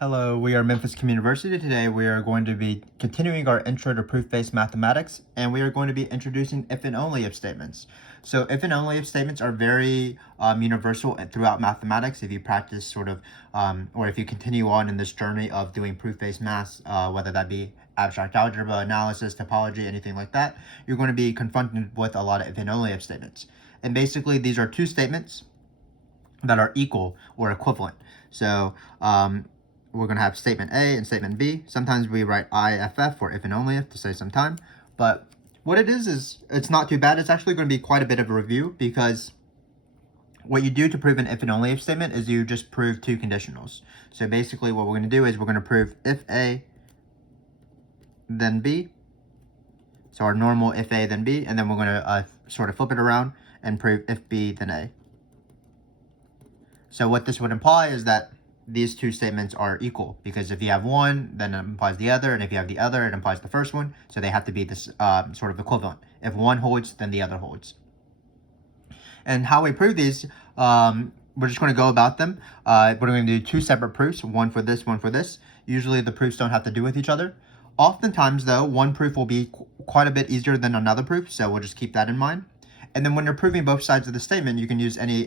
Hello, we are Memphis Communiversity. Today we are going to be continuing our intro to proof-based mathematics, and we are going to be introducing if and only if statements. So if and only if statements are very universal throughout mathematics. If you practice or if you continue on in this journey of doing proof-based maths, whether that be abstract algebra, analysis, topology, anything like that, you're going to be confronted with a lot of if and only if statements. And basically these are two statements that are equal or equivalent. So we're going to have statement A and statement B. Sometimes we write IFF or if and only if to save some time. But what it is it's not too bad. It's actually going to be quite a bit of a review, because what you do to prove an if and only if statement is you just prove two conditionals. So basically what we're going to do is we're going to prove if A, then B. So our normal if A, then B. And then we're going to sort of flip it around and prove if B, then A. So what this would imply is that these two statements are equal, because if you have one, then it implies the other, and if you have the other, it implies the first one. So they have to be this sort of equivalent. If one holds, then the other holds. And how we prove these, we're just going to go about them. We're going to do two separate proofs, one for this, one for this. Usually the proofs don't have to do with each other. Oftentimes, though, one proof will be quite a bit easier than another proof, so we'll just keep that in mind. And then when you're proving both sides of the statement, you can use any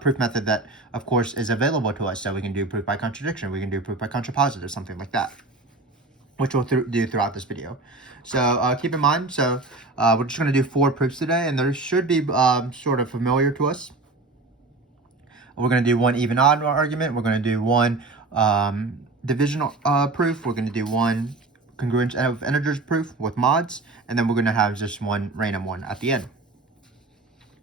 proof method that, of course, is available to us. So we can do proof by contradiction, we can do proof by contrapositive, something like that, which we'll do throughout this video. So keep in mind, we're just going to do 4 proofs today, and they should be sort of familiar to us. We're going to do one even-odd argument. We're going to do one divisional proof. We're going to do one congruence of integers proof with mods, and then we're going to have just one random one at the end.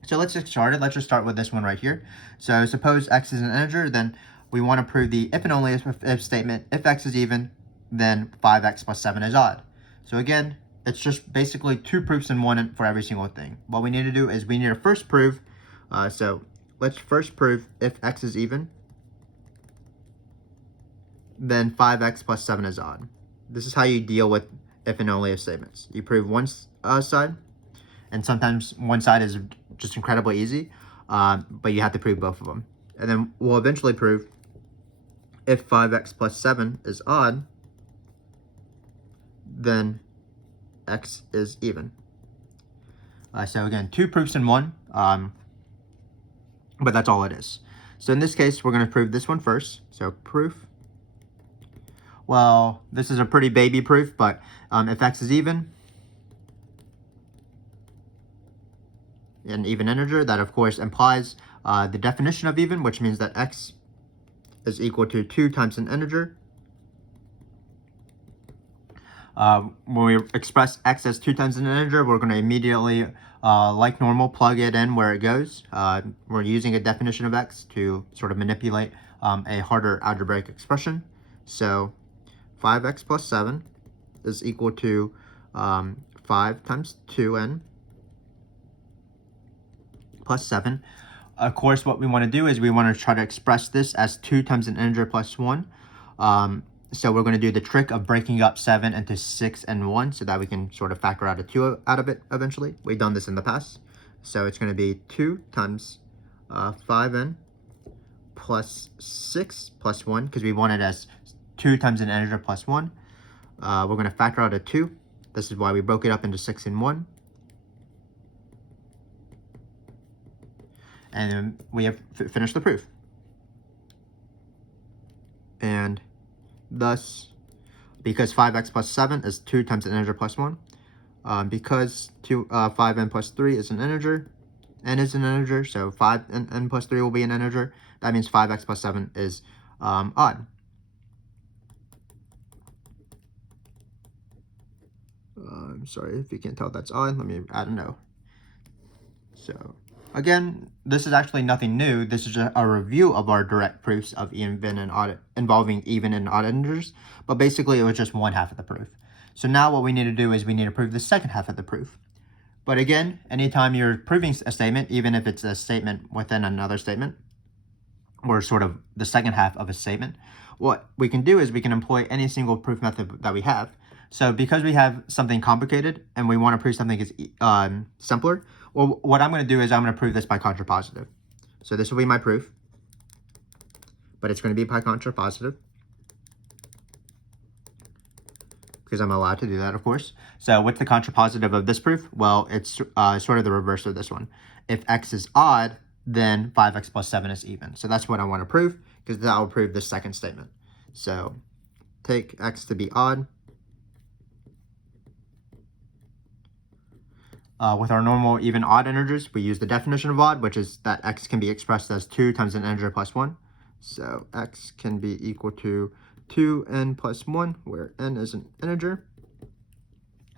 So let's get started. Let's just start with this one right here. So suppose x is an integer, then we want to prove the if and only if statement. If x is even, then 5x plus 7 is odd. So again, it's just basically 2 proofs in one for every single thing. What we need to do is we need to first prove, so let's first prove if x is even, then 5x plus 7 is odd. This is how you deal with if and only if statements. You prove one side, and sometimes one side is just incredibly easy, but you have to prove both of them. And then we'll eventually prove if 5x plus 7 is odd, then x is even. So again, 2 proofs in one, but that's all it is. So in this case, we're going to prove this one first. So proof. Well, this is a pretty baby proof, but if x is even, an even integer, that of course implies the definition of even, which means that x is equal to 2 times an integer. When we express x as 2 times an integer, we're going to immediately, like normal, plug it in where it goes. We're using a definition of x to sort of manipulate a harder algebraic expression. So 5x plus 7 is equal to 5 times 2n plus 7. Of course, what we want to do is we want to try to express this as 2 times an integer plus 1. So we're going to do the trick of breaking up 7 into 6 and 1 so that we can sort of factor out a 2 out of it eventually. We've done this in the past. So it's going to be 2 times 5n plus 6 plus 1, because we want it as 2 times an integer plus 1. We're going to factor out a 2. This is why we broke it up into 6 and 1. And then we have finished the proof. And thus, because 5x plus 7 is 2 times an integer plus 1, because 5n plus 3 is an integer, n is an integer, so 5n plus 3 will be an integer, that means 5x plus 7 is odd. I'm sorry if you can't tell that's odd. Let me add a no. So again, this is actually nothing new. This is a review of our direct proofs of even and odd, involving even and odd integers, but basically it was just one half of the proof. So now what we need to do is we need to prove the second half of the proof. But again, anytime you're proving a statement, even if it's a statement within another statement, or sort of the second half of a statement, what we can do is we can employ any single proof method that we have. So because we have something complicated and we want to prove something is simpler, well, what I'm going to do is I'm going to prove this by contrapositive. So this will be my proof, but it's going to be by contrapositive. because I'm allowed to do that, of course. So what's the contrapositive of this proof? Well, it's sort of the reverse of this one. If x is odd, then 5x plus 7 is even. So that's what I want to prove, because that will prove this second statement. So take x to be odd. With our normal even odd integers, we use the definition of odd, which is that x can be expressed as 2 times an integer plus 1. So x can be equal to 2n plus 1, where n is an integer.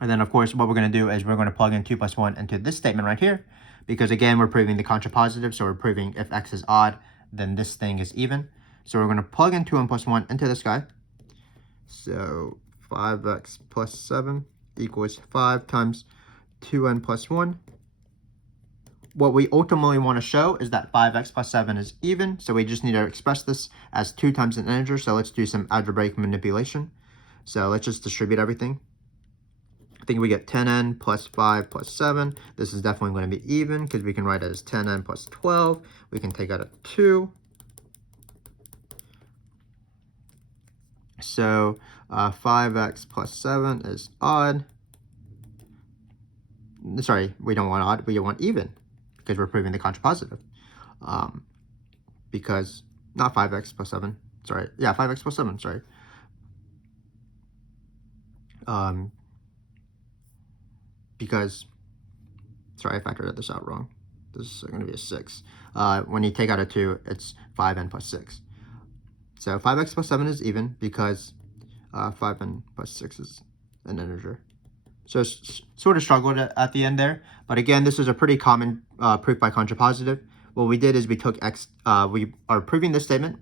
And then, of course, what we're going to do is we're going to plug in 2 plus 1 into this statement right here, because, again, we're proving the contrapositive, so we're proving if x is odd, then this thing is even. So we're going to plug in 2n plus 1 into this guy. So 5x plus 7 equals 5 times 2n plus 1. What we ultimately want to show is that 5x plus 7 is even, so we just need to express this as 2 times an integer. So let's do some algebraic manipulation. So let's just distribute everything. I think we get 10n plus 5 plus 7. This is definitely going to be even, because we can write it as 10n plus 12. We can take out a 2. So 5x plus 7 is odd. Sorry, we don't want odd, we want even, because we're proving the contrapositive. Because, not 5x plus 7, sorry. Yeah, 5x plus 7, sorry. Because, sorry, I factored this out wrong. This is going to be a 6. When you take out a 2, it's 5n plus 6. So 5x plus 7 is even, because 5n plus 6 is an integer. So sort of struggled at the end there. But again, this is a pretty common proof by contrapositive. What we did is we took x, we are proving this statement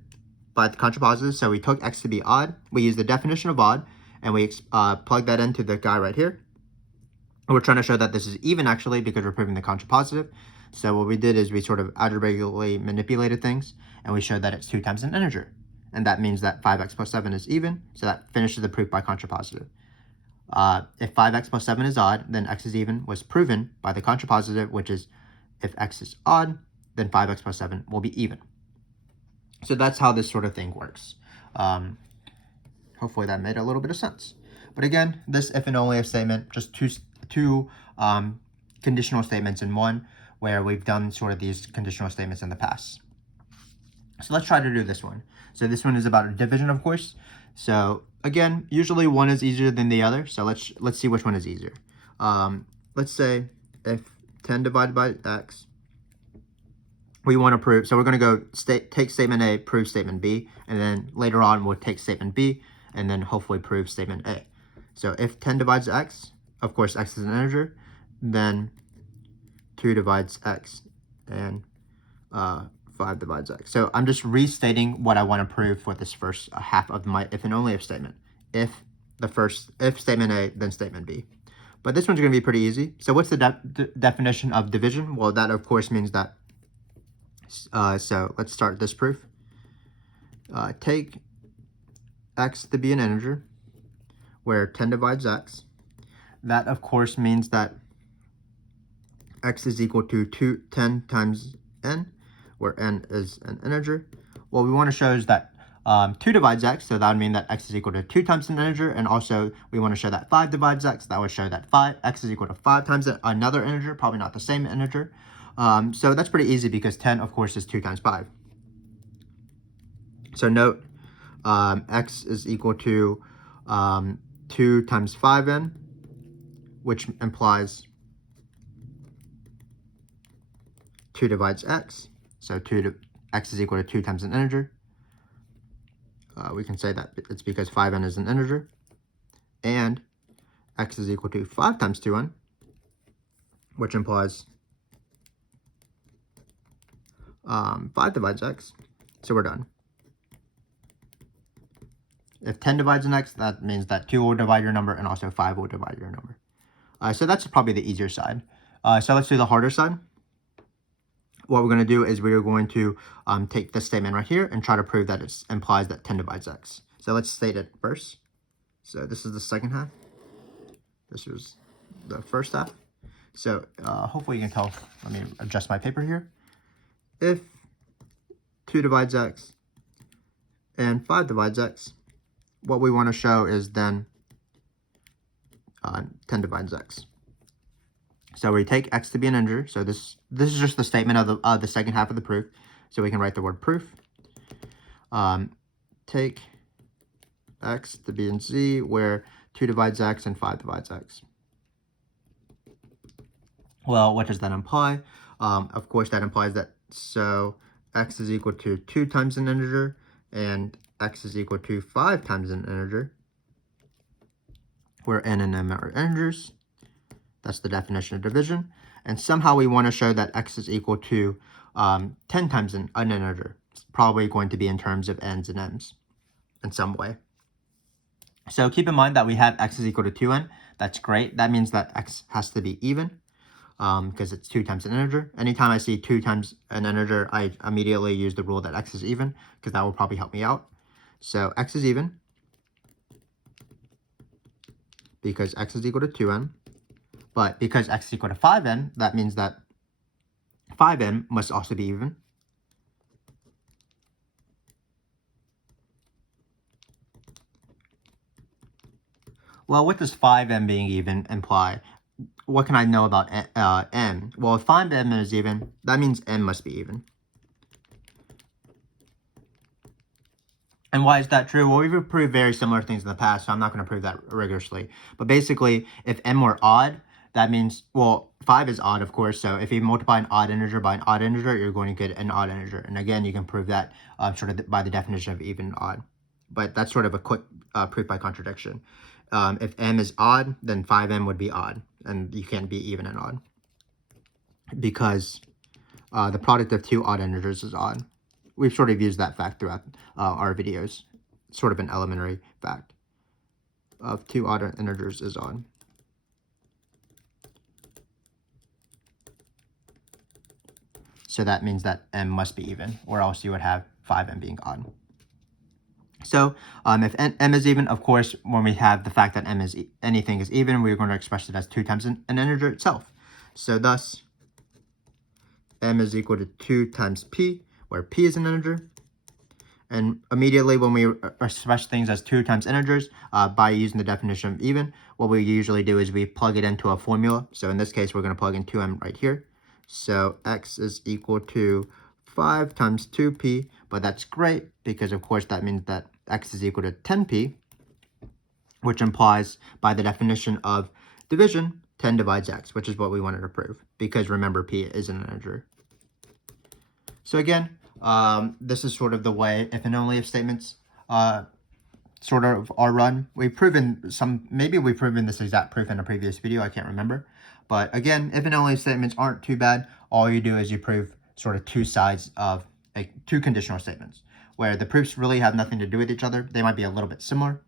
by the contrapositive. So we took x to be odd. We used the definition of odd, and we plugged that into the guy right here. And we're trying to show that this is even, actually, because we're proving the contrapositive. So what we did is we sort of algebraically manipulated things, and we showed that it's 2 times an integer. And that means that 5x plus 7 is even. So that finishes the proof by contrapositive. If 5x plus 7 is odd, then x is even was proven by the contrapositive, which is if x is odd, then 5x plus 7 will be even. So that's how this sort of thing works. Hopefully that made a little bit of sense. But again, this if and only if statement, just two conditional statements in one, where we've done sort of these conditional statements in the past. So let's try to do this one. So this one is about a division, of course. So again, usually one is easier than the other. So let's see which one is easier. Let's say if 10 divided by x, we want to prove. So we're going to go take statement A, prove statement B, and then later on we'll take statement B, and then hopefully prove statement A. So if 10 divides x, of course x is an integer, then 2 divides x, and 5 divides x. So I'm just restating what I want to prove for this first half of my if and only if statement. If statement A, then statement B. But this one's going to be pretty easy. So what's the definition of division? Well, that of course means that, so let's start this proof. Take x to be an integer, where 10 divides x. That of course means that x is equal to 10 times n, where n is an integer. What we want to show is that 2 divides x, so that would mean that x is equal to 2 times an integer, and also we want to show that 5 divides x, that would show that x is equal to 5 times another integer, probably not the same integer. So that's pretty easy, because 10, of course, is 2 times 5. So note, x is equal to 2 times 5n, which implies 2 divides x. So x is equal to 2 times an integer. We can say that it's because 5n is an integer. And x is equal to 5 times 2n, which implies 5 divides x. So we're done. If 10 divides an x, that means that 2 will divide your number, and also 5 will divide your number. So that's probably the easier side. So let's do the harder side. What we're going to do is we are going to take this statement right here and try to prove that it implies that 10 divides x. So let's state it first. So this is the second half. This was the first half. So hopefully you can tell. Let me adjust my paper here. If 2 divides x and 5 divides x, what we want to show is then 10 divides x. So we take x to be an integer. So this is just the statement of the second half of the proof. So we can write the word proof. Take x to be in z, where 2 divides x and 5 divides x. Well, what does that imply? Of course, that implies that, so x is equal to 2 times an integer, and x is equal to 5 times an integer, where n and m are integers. That's the definition of division. And somehow we want to show that x is equal to 10 times an integer. It's probably going to be in terms of n's and m's in some way. So keep in mind that we have x is equal to 2n. That's great. That means that x has to be even, because it's 2 times an integer. Anytime I see 2 times an integer, I immediately use the rule that x is even, because that will probably help me out. So x is even because x is equal to 2n. But because x is equal to 5n, that means that 5n must also be even. Well, what does 5n being even imply? What can I know about n? Well, if 5n is even, that means n must be even. And why is that true? Well, we've proved very similar things in the past, so I'm not going to prove that rigorously. But basically, if n were odd, that means, well, 5 is odd, of course, so if you multiply an odd integer by an odd integer, you're going to get an odd integer. And again, you can prove that sort of by the definition of even and odd. But that's sort of a quick proof by contradiction. If m is odd, then 5m would be odd, and you can't be even and odd, because the product of 2 odd integers is odd. We've sort of used that fact throughout our videos. It's sort of an elementary fact. Of 2 odd integers is odd. So that means that m must be even, or else you would have 5m being odd. So if m is even, of course, when we have the fact that anything is even, we're going to express it as 2 times an integer itself. So thus, m is equal to 2 times p, where p is an integer. And immediately when we express things as 2 times integers by using the definition of even, what we usually do is we plug it into a formula. So in this case, we're going to plug in 2m right here. So x is equal to 5 times 2p, but that's great because, of course, that means that x is equal to 10p, which implies, by the definition of division, 10 divides x, which is what we wanted to prove, because remember, p is an integer. So again, this is sort of the way if and only if statements sort of are run. We've proven maybe we've proven this exact proof in a previous video, I can't remember. But again, if and only if statements aren't too bad, all you do is you prove sort of 2 sides of like 2 conditional statements, where the proofs really have nothing to do with each other. They might be a little bit similar,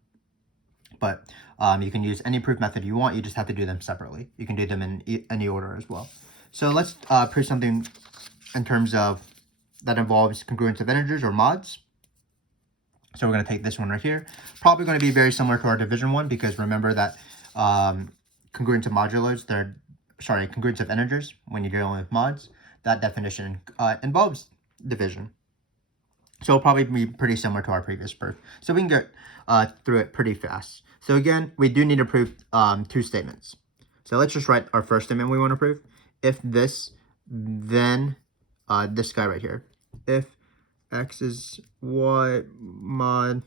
but you can use any proof method you want. You just have to do them separately. You can do them in any order as well. So let's prove something in terms of that involves congruence of integers, or mods. So we're going to take this one right here. Probably going to be very similar to our division one, because remember that congruence of modulars, congruence of integers, when you're dealing with mods, that definition involves division. So it'll probably be pretty similar to our previous proof. So we can get through it pretty fast. So again, we do need to prove 2 statements. So let's just write our first statement we want to prove. If this, then this guy right here. If x is y mod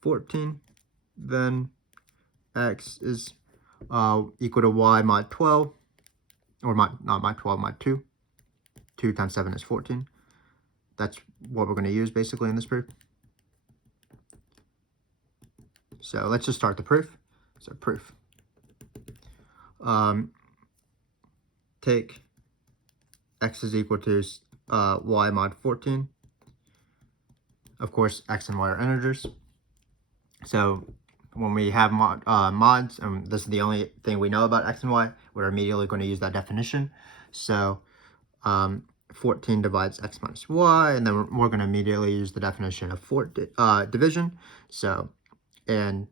14, then x is equal to y mod 12, or not mod 12, mod 2. 2 times 7 is 14. That's what we're going to use basically in this proof. So let's just start the proof. So proof. Take x is equal to y mod 14. Of course, x and y are integers. So when we have mods, and this is the only thing we know about x and y, we're immediately going to use that definition. So 14 divides x minus y, and then we're going to immediately use the definition of division. So, and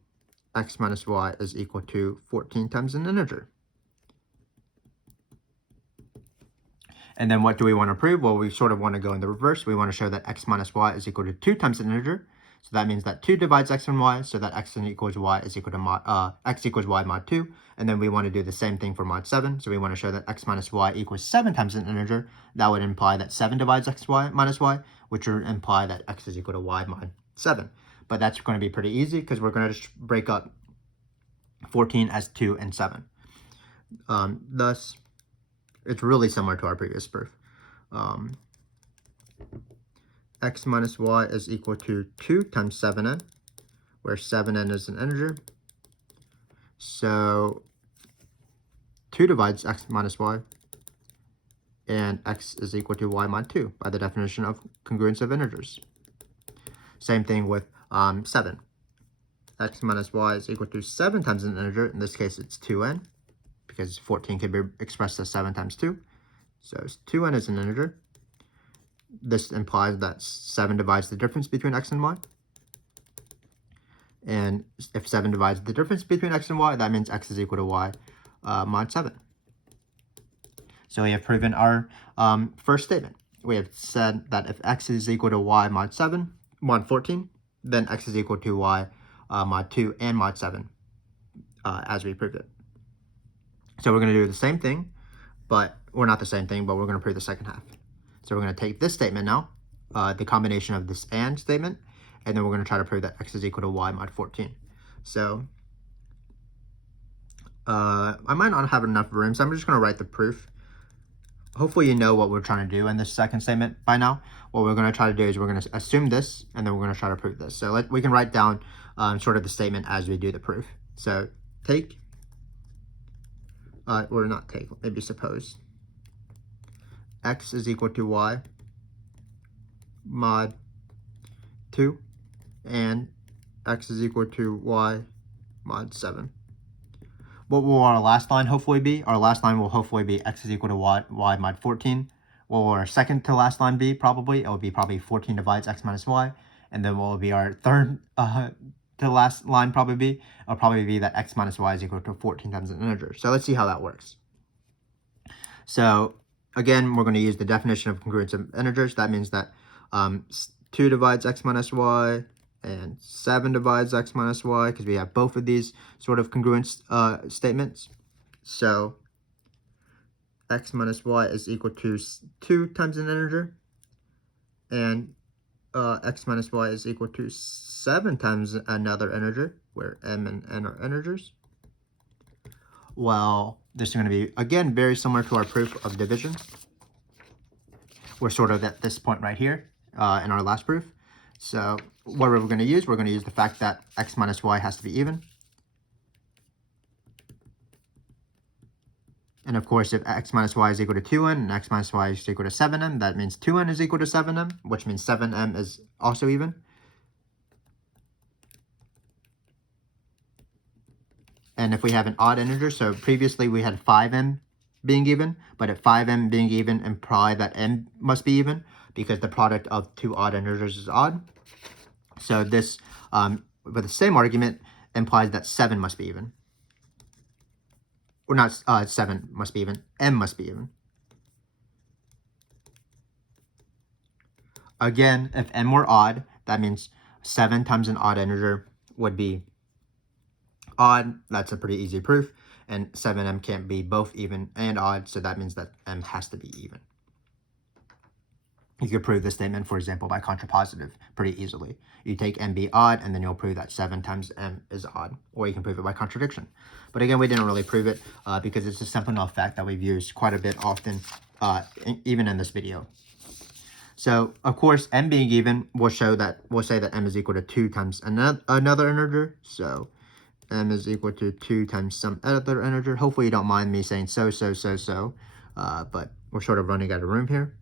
x minus y is equal to 14 times an integer. And then what do we want to prove? Well, we sort of want to go in the reverse. We want to show that x minus y is equal to 2 times an integer. So that means that 2 divides x and y, so that x equals y is equal to mod, x equals y mod 2. And then we want to do the same thing for mod 7. So we want to show that x minus y equals 7 times an integer. That would imply that 7 divides x y minus y, which would imply that x is equal to y mod 7. But that's going to be pretty easy because we're going to just break up 14 as 2 and 7. Thus, it's really similar to our previous proof. X minus y is equal to 2 times 7n, where 7n is an integer. So 2 divides x minus y, and x is equal to y mod 2 by the definition of congruence of integers. Same thing with 7. X minus y is equal to 7 times an integer. In this case, it's 2n, because 14 can be expressed as 7 times 2. So 2n is an integer. This implies that 7 divides the difference between x and y. And if 7 divides the difference between x and y, that means x is equal to y mod 7. So we have proven our first statement. We have said that if x is equal to y mod 14, then x is equal to y mod 2 and mod 7 as we proved it. So we're going to do the same thing, but we're not the same thing, but we're going to prove the second half. So we're going to take this statement now, the combination of this and statement, and then we're going to try to prove that x is equal to y mod 14. So I might not have enough room, so I'm just going to write the proof. Hopefully you know what we're trying to do in this second statement by now. What we're going to try to do is we're going to assume this, and then we're going to try to prove this. So we can write down sort of the statement as we do the proof. So take, or not take, maybe suppose x is equal to y mod 2 and x is equal to y mod 7. What will our last line hopefully be? Our last line will hopefully be x is equal to y mod 14. What will our second to last line be? Probably it will be 14 divides x minus y. And then what will be our third to last line probably be? It'll probably be that x minus y is equal to 14 times an integer. So let's see how that works. So again, we're going to use the definition of congruence of integers. That means that 2 divides x minus y and 7 divides x minus y, because we have both of these sort of congruence statements. So x minus y is equal to 2 times an integer, and x minus y is equal to 7 times another integer, where m and n are integers. Well, this is going to be, again, very similar to our proof of division. We're sort of at this point right here in our last proof. So what we're going to use the fact that x minus y has to be even. And of course, if x minus y is equal to 2n and x minus y is equal to 7m, that means 2n is equal to 7m, which means 7m is also even. And if we have an odd integer, so previously we had 5m being even, but if 5m being even imply that m must be even, because the product of two odd integers is odd. So this, with the same argument, implies that 7 must be even. Or not 7 must be even, m must be even. Again, if m were odd, that means 7 times an odd integer would be odd. That's a pretty easy proof. And 7m can't be both even and odd, so that means that m has to be even. You could prove this statement, for example, by contrapositive pretty easily. You take m be odd, and then you'll prove that 7 times m is odd. Or you can prove it by contradiction. But again, we didn't really prove it because it's a simple enough fact that we've used quite a bit often, even in this video. So, of course, m being even, we'll say that m is equal to 2 times another integer. So m is equal to 2 times some other integer. Hopefully you don't mind me saying but we're sort of running out of room here.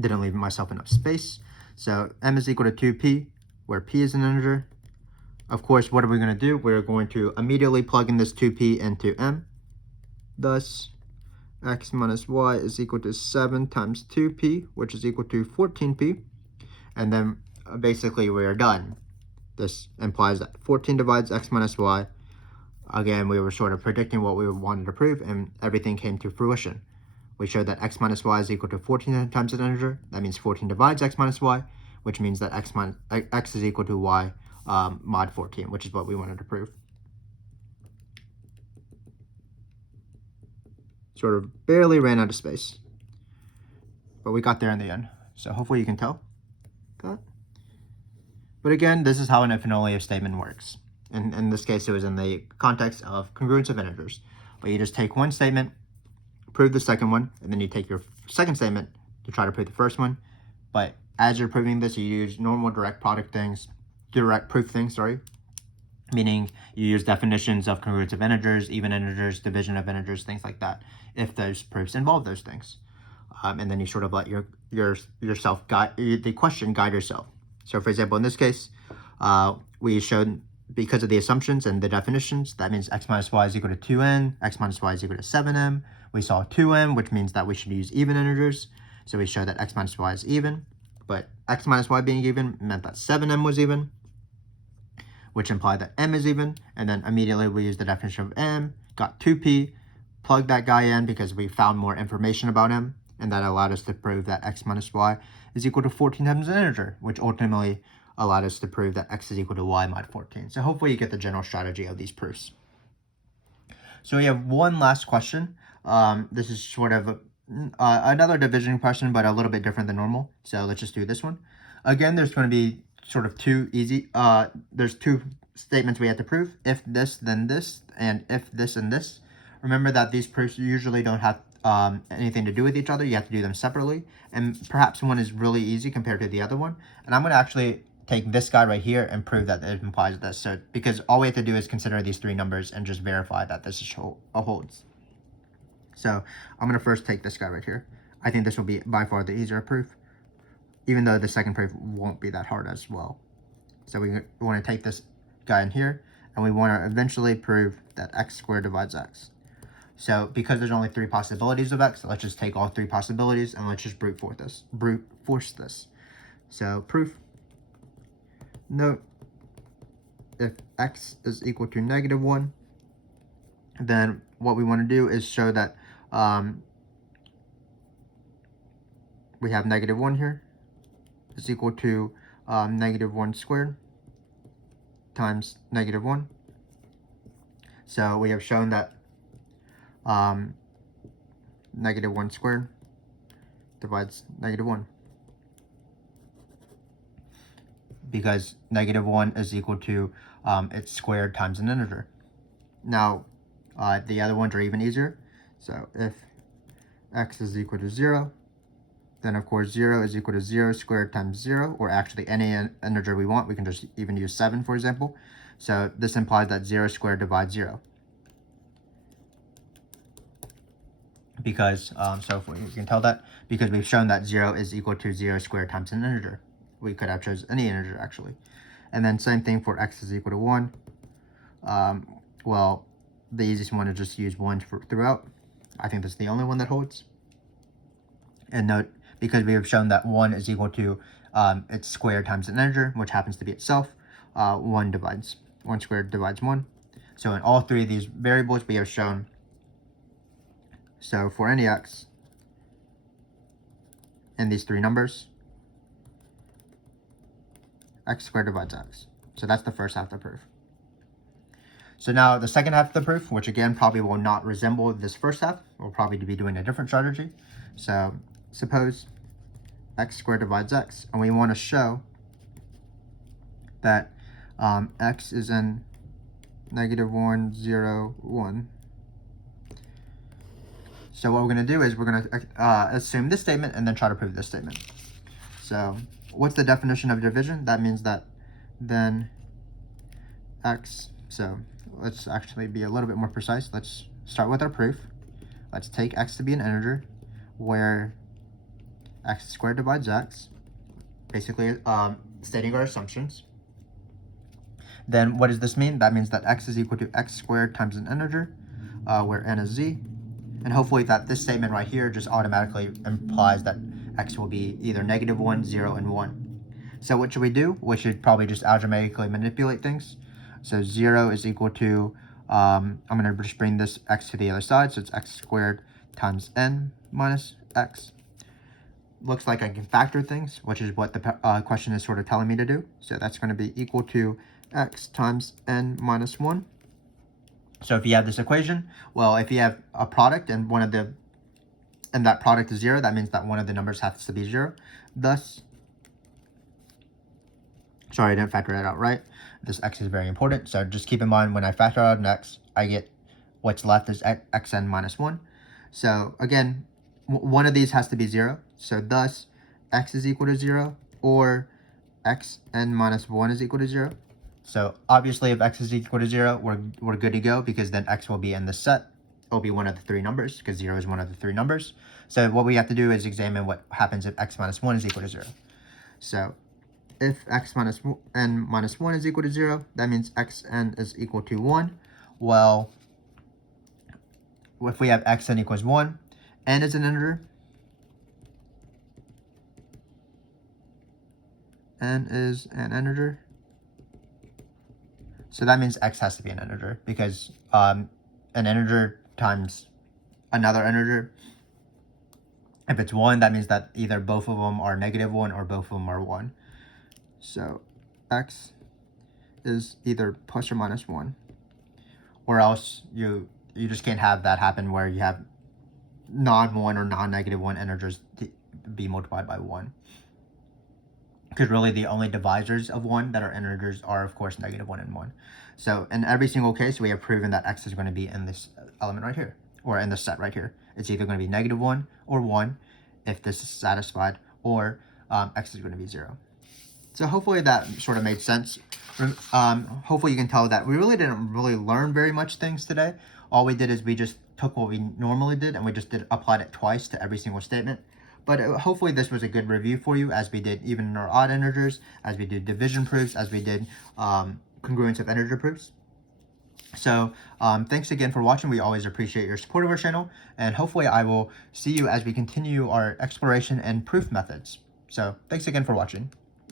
Didn't leave myself enough space. So m is equal to 2p, where p is an integer. Of course, what are we going to do? We're going to immediately plug in this 2p into m. Thus, x minus y is equal to 7 times 2p, which is equal to 14p. And then basically we are done. This implies that 14 divides x minus y. Again, we were sort of predicting what we wanted to prove, and everything came to fruition. We showed that x minus y is equal to 14 times an integer. That means 14 divides x minus y, which means that x is equal to y mod 14, which is what we wanted to prove. Sort of barely ran out of space, but we got there in the end. So hopefully you can tell that. But again, this is how an if and only if statement works. And in this case, it was in the context of congruence of integers. But you just take one statement, prove the second one, and then you take your second statement to try to prove the first one. But as you're proving this, you use normal direct proof things, meaning you use definitions of congruence of integers, even integers, division of integers, things like that, if those proofs involve those things. And then you sort of let yourself guide the question, guide yourself. So for example, in this case, we showed, because of the assumptions and the definitions, that means x minus y is equal to 2n, x minus y is equal to 7m. We saw 2n, which means that we should use even integers. So we showed that x minus y is even, but x minus y being even meant that 7m was even, which implied that m is even. And then immediately we used the definition of m, got 2p, plugged that guy in because we found more information about m, and that allowed us to prove that x minus y is equal to 14 times an integer, which ultimately allowed us to prove that x is equal to y mod 14. So hopefully you get the general strategy of these proofs. So we have one last question. This is sort of another division question, but a little bit different than normal. So let's just do this one. Again, there's going to be sort of there's two statements we have to prove. If this, then this, and if this and this. Remember that these proofs usually don't have anything to do with each other. You have to do them separately. And perhaps one is really easy compared to the other one. And I'm going to actually take this guy right here and prove that it implies this. So because all we have to do is consider these three numbers and just verify that this is holds. So I'm going to first take this guy right here. I think this will be by far the easier proof, even though the second proof won't be that hard as well. So we want to take this guy in here, and we want to eventually prove that x squared divides x. So because there's only three possibilities of x, let's just take all three possibilities and let's just brute force this. So proof. Note, if x is equal to -1, then what we want to do is show that we have -1 here is equal to -1 squared times -1. So we have shown that -1 squared divides -1. Because -1 is equal to its squared times an integer. Now, the other ones are even easier. So if x is equal to 0, then of course 0 is equal to 0 squared times 0, or actually any integer we want. We can just even use 7, for example. So this implies that 0 squared divides 0. Because, so if we can tell that, because we've shown that 0 is equal to 0 squared times an integer. We could have chosen any integer actually. And then same thing for x is equal to 1. Well, the easiest one is just use 1 throughout. I think that's the only one that holds. And note, because we have shown that 1 is equal to its square times an integer, which happens to be itself, 1 squared divides 1. So in all three of these variables we have shown, so for any x in these three numbers, x squared divides x. So that's the first half of the proof. So now the second half of the proof, which again probably will not resemble this first half, we'll probably be doing a different strategy. So suppose x squared divides x, and we want to show that x is in -1, 0, 1. So what we're going to do is we're going to assume this statement and then try to prove this statement. So what's the definition of division? That means that then x, so let's actually be a little bit more precise. Let's start with our proof. Let's take x to be an integer where x squared divides x, basically stating our assumptions. Then what does this mean? That means that x is equal to x squared times an integer where n is z. And hopefully that this statement right here just automatically implies that x will be either -1, 0, and 1. So what should we do? We should probably just algebraically manipulate things. So 0 is equal to, I'm going to just bring this x to the other side, so it's x squared times n minus x. looks like I can factor things, which is what the question is sort of telling me to do. So that's going to be equal to x times n minus 1. So if you have this equation, well, if you have a product and that product is 0, that means that one of the numbers has to be 0. Thus, sorry, I didn't factor that out right. This x is very important. So just keep in mind, when I factor out an x, I get what's left is xn minus 1. So again, one of these has to be 0. So thus, x is equal to 0, or xn minus 1 is equal to 0. So obviously, if x is equal to 0, we're good to go, because then x will be in the set. It will be one of the 3 numbers, because 0 is one of the 3 numbers. So what we have to do is examine what happens if x minus 1 is equal to 0. So if x minus n minus 1 is equal to 0, that means xn is equal to 1. Well, if we have xn equals 1, n is an integer, n is an integer, so that means x has to be an integer, because an integer times another integer, if it's 1, that means that either both of them are -1 or both of them are 1. So x is either plus or minus 1, or else you just can't have that happen where you have non-1 or non-1 integers be multiplied by 1. Because really the only divisors of 1 that are integers are, of course, -1 and 1. So in every single case, we have proven that x is going to be in this element right here, or in this set right here. It's either going to be -1 or 1 if this is satisfied, or x is going to be 0. So hopefully that sort of made sense. Hopefully you can tell that we really didn't learn very much things today. All we did is we just took what we normally did and we just applied it twice to every single statement. But hopefully this was a good review for you, as we did even in our odd integers, as we did division proofs, as we did congruence of integer proofs. So thanks again for watching. We always appreciate your support of our channel, and hopefully I will see you as we continue our exploration and proof methods. So thanks again for watching.